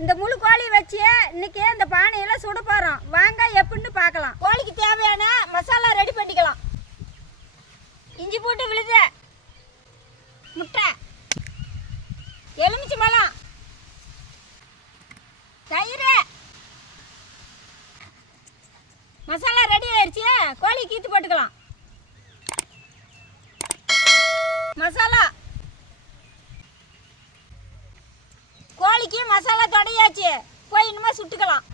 இந்த முழு கோழி வச்சு இன்னைக்கு இந்த பானையெல்லாம் சுட போகிறோம். வாங்க எப்படின்னு பார்க்கலாம். கோழிக்கு தேவையான மசாலா ரெடி பண்ணிக்கலாம். இஞ்சி போட்டு விழுது, முட்டை, எலுமிச்சை பழம், தயிர். மசாலா ரெடி ஆயிடுச்சு. கோழி கீத்து போட்டுக்கலாம். மசாலா கோழிக்கு மசாலா தொடையாச்சு. போய் இனிமே சுட்டுக்கலாம்.